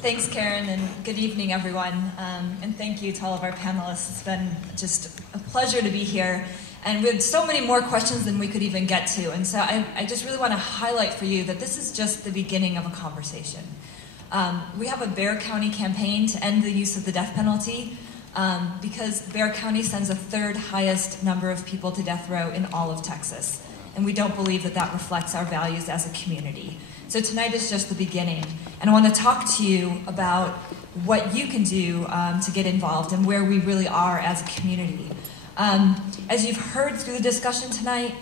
Thanks, Karen, and good evening, everyone. And thank you to all of our panelists. It's been just a pleasure to be here. And we had so many more questions than we could even get to. And so I just really want to highlight for you that this is just the beginning of a conversation. We have a Bexar County campaign to end the use of the death penalty because Bexar County sends the third highest number of people to death row in all of Texas. And we don't believe that that reflects our values as a community. So tonight is just the beginning. And I want to talk to you about what you can do to get involved and where we really are as a community. As you've heard through the discussion tonight,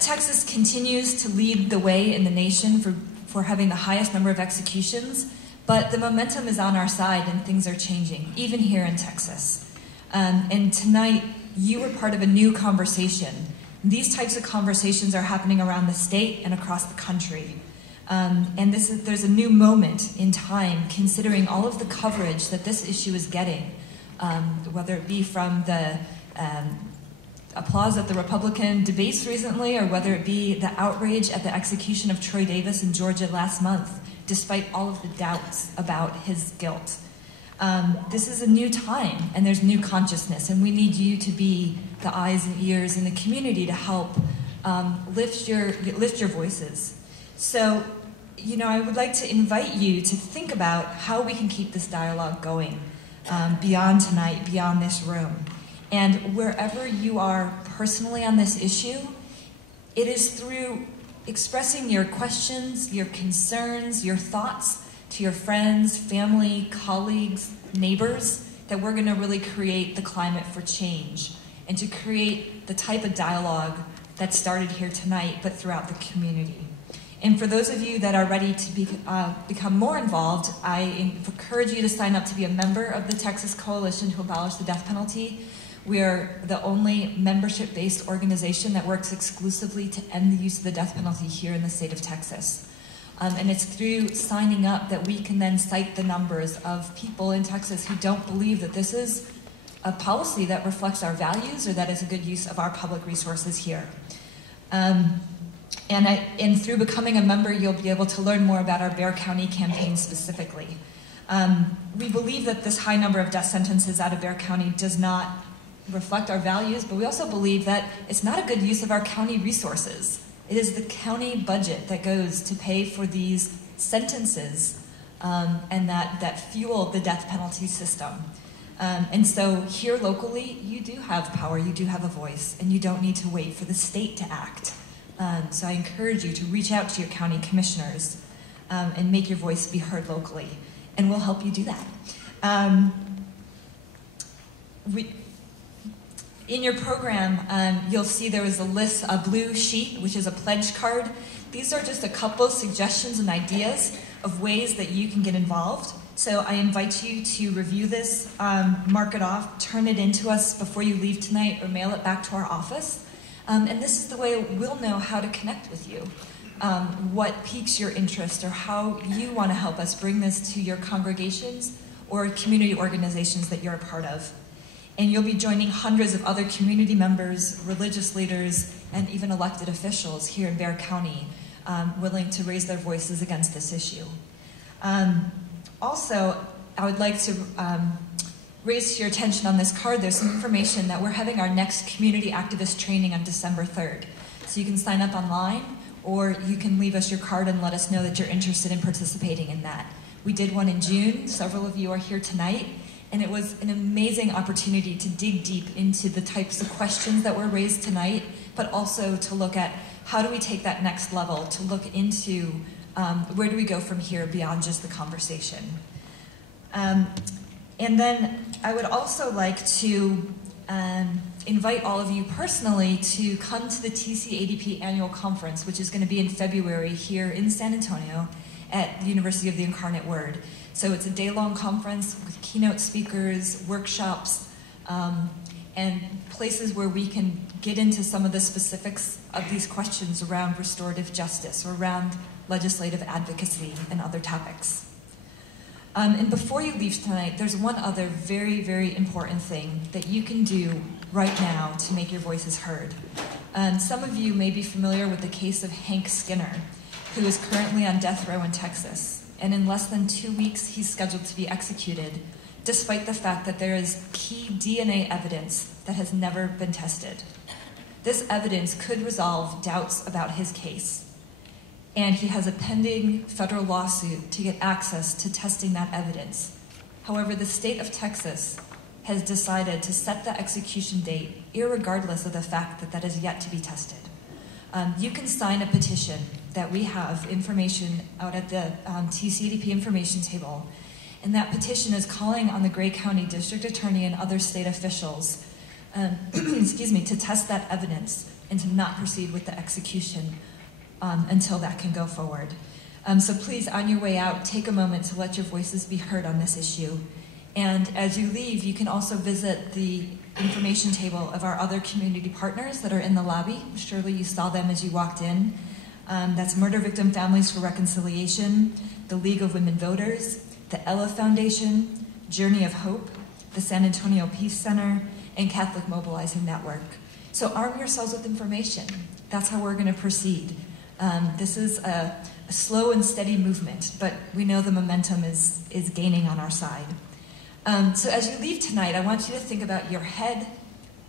Texas continues to lead the way in the nation for having the highest number of executions, but the momentum is on our side and things are changing, even here in Texas. And tonight, you were part of a new conversation. These types of conversations are happening around the state and across the country. And there's a new moment in time considering all of the coverage that this issue is getting, whether it be from the applause at the Republican debates recently, or whether it be the outrage at the execution of Troy Davis in Georgia last month, despite all of the doubts about his guilt. This is a new time, and there's new consciousness, and we need you to be the eyes and ears in the community to help lift your voices. So, I would like to invite you to think about how we can keep this dialogue going beyond tonight, beyond this room. And wherever you are personally on this issue, it is through expressing your questions, your concerns, your thoughts to your friends, family, colleagues, neighbors, that we're going to really create the climate for change and to create the type of dialogue that started here tonight, but throughout the community. And for those of you that are ready to become more involved, I encourage you to sign up to be a member of the Texas Coalition to Abolish the Death Penalty. We are the only membership-based organization that works exclusively to end the use of the death penalty here in the state of Texas. And it's through signing up that we can then cite the numbers of people in Texas who don't believe that this is a policy that reflects our values or that is a good use of our public resources here. And through becoming a member, you'll be able to learn more about our Bexar County campaign specifically. We believe that this high number of death sentences out of Bexar County does not reflect our values, but we also believe that it's not a good use of our county resources. It is the county budget that goes to pay for these sentences and that fuel the death penalty system. And so here locally, you do have power, you do have a voice, and you don't need to wait for the state to act. So I encourage you to reach out to your county commissioners and make your voice be heard locally, and we'll help you do that. In your program, you'll see there is a blue sheet, which is a pledge card. These are just a couple of suggestions and ideas of ways that you can get involved. So I invite you to review this, mark it off, turn it in to us before you leave tonight, or mail it back to our office. And this is the way we'll know how to connect with you, what piques your interest, or how you want to help us bring this to your congregations or community organizations that you're a part of. And you'll be joining hundreds of other community members, religious leaders, and even elected officials here in Bexar County willing to raise their voices against this issue. Also, I would like to raise to your attention on this card, there's some information that we're having our next community activist training on December 3rd. So you can sign up online, or you can leave us your card and let us know that you're interested in participating in that. We did one in June, several of you are here tonight, and it was an amazing opportunity to dig deep into the types of questions that were raised tonight, but also to look at how do we take that next level, to look into where do we go from here beyond just the conversation. And then I would also like to invite all of you personally to come to the NCADP annual conference, which is going to be in February here in San Antonio at the University of the Incarnate Word. So it's a day-long conference with keynote speakers, workshops, and places where we can get into some of the specifics of these questions around restorative justice or around legislative advocacy and other topics. And before you leave tonight, there's one other very, very important thing that you can do right now to make your voices heard. Some of you may be familiar with the case of Hank Skinner, who is currently on death row in Texas. and in less than 2 weeks, he's scheduled to be executed, despite the fact that there is key DNA evidence that has never been tested. This evidence could resolve doubts about his case, and he has a pending federal lawsuit to get access to testing that evidence. However, the state of Texas has decided to set the execution date irregardless of the fact that that is yet to be tested. You can sign a petition that we have information out at the NCADP information table, and that petition is calling on the Gray County District Attorney and other state officials to test that evidence and to not proceed with the execution until that can go forward. So please, on your way out, take a moment to let your voices be heard on this issue. And as you leave, you can also visit the information table of our other community partners that are in the lobby. Surely you saw them as you walked in. That's Murder Victim Families for Reconciliation, the League of Women Voters, the Ella Foundation, Journey of Hope, the San Antonio Peace Center, and Catholic Mobilizing Network. So arm yourselves with information. That's how we're going to proceed. This is a slow and steady movement, but we know the momentum is gaining on our side. So as you leave tonight, I want you to think about your head,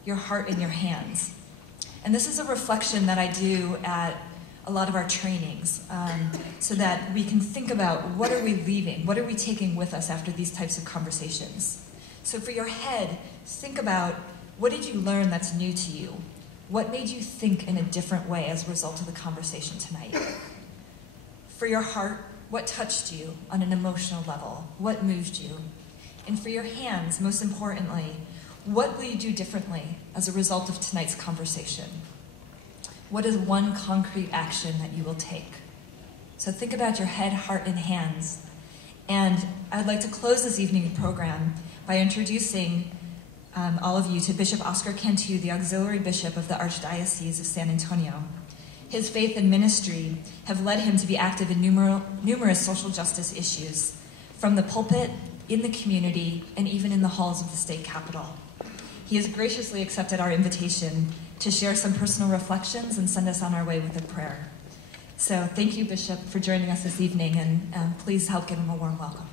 your heart, and your hands. And this is a reflection that I do at a lot of our trainings, so that we can think about what are we leaving, what are we taking with us after these types of conversations. So for your head, think about what did you learn that's new to you? What made you think in a different way as a result of the conversation tonight? For your heart, what touched you on an emotional level? What moved you? And for your hands, most importantly, what will you do differently as a result of tonight's conversation? What is one concrete action that you will take? So think about your head, heart, and hands. And I'd like to close this evening program by introducing all of you to Bishop Oscar Cantu, the Auxiliary Bishop of the Archdiocese of San Antonio. His faith and ministry have led him to be active in numerous social justice issues, from the pulpit, in the community, and even in the halls of the state capitol. He has graciously accepted our invitation to share some personal reflections and send us on our way with a prayer. So thank you, Bishop, for joining us this evening, and please help give him a warm welcome.